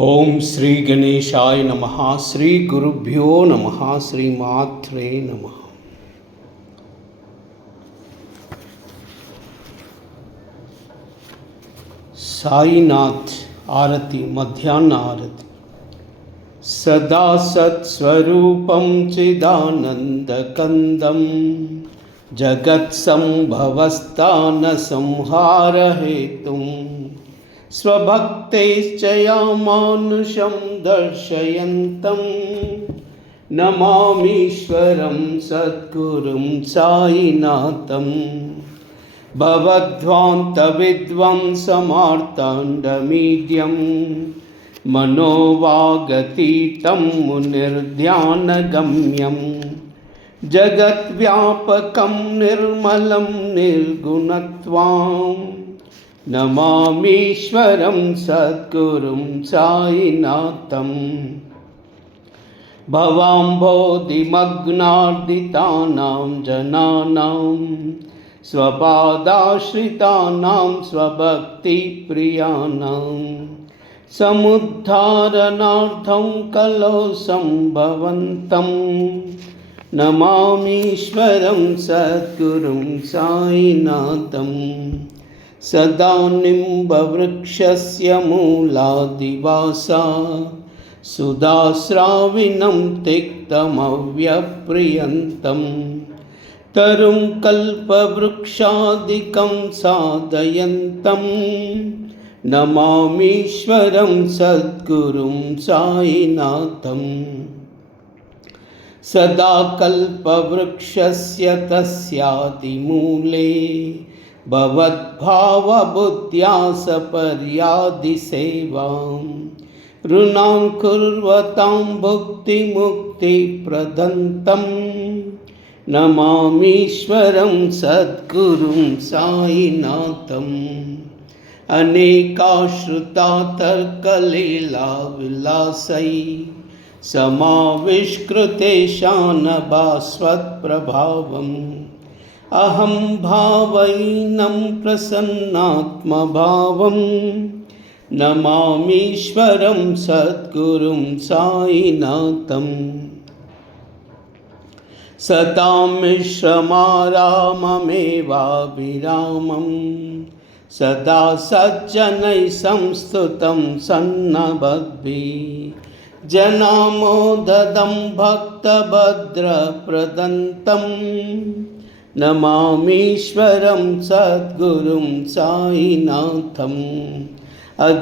ओम श्री गणेशाय नमः। श्री गुरुभ्यो नमः। श्री मात्रे नमः। साईनाथ आरती, मध्याह्न आरती। सदा सत्स्वरूपं चिदानंदकंदं जगत्संभवस्थान हेतुं स्वभक्तैश्च यामानुषं दर्शयन्तं नमामीश्वरं सद्गुरुं साईनाथं। भवध्वान्तविद्वंसमार्ताण्डमीड्यं मनोवागतीतं मुनिर्ध्यानगम्यं जगद्व्यापकं निर्मलं निर्गुणत्वां नमामीश्वरं सद्गुरुं साईनाथं। भवाम्भोधिमग्नार्दितानां जनानां स्वपादाश्रितानां स्वभक्तिप्रियाणां समुद्धारणार्थं कलौ सम्भवन्तं नमामीश्वरं सद्गुरुं साईनाथं। सदा निम्बवृक्षस्य मूलादिवासा सुधास्राविनं तिक्तमव्यप्रियन्तं तरुं कल्पवृक्षादिकं साधयन्तं नमामीश्वरं सद्गुरुं साईनाथं। सदा कल्पवृक्षस्य तस्यादिमूले भवद्भावबुद्ध्या सपर्यादिसेवां ऋणां कुर्वतां भुक्तिमुक्तिप्रदन्तं नमामीश्वरं सद्गुरुं साईनाथम्। अनेकाश्रुता तर्कलीला विलासै समाविष्कृतेशानभास्वत्प्रभावम् अहं भावैनं प्रसन्नात्मभावं नमामीश्वरं सद्गुरुं साईनाथं। सतां मिश्रमाराममेवाभिरामं सदा सज्जनैः संस्तुतं सन्नभद्भिः जनामोददं भक्तभद्रप्रदन्तं नमामीश्वरं सद्गुरुं साईनाथं।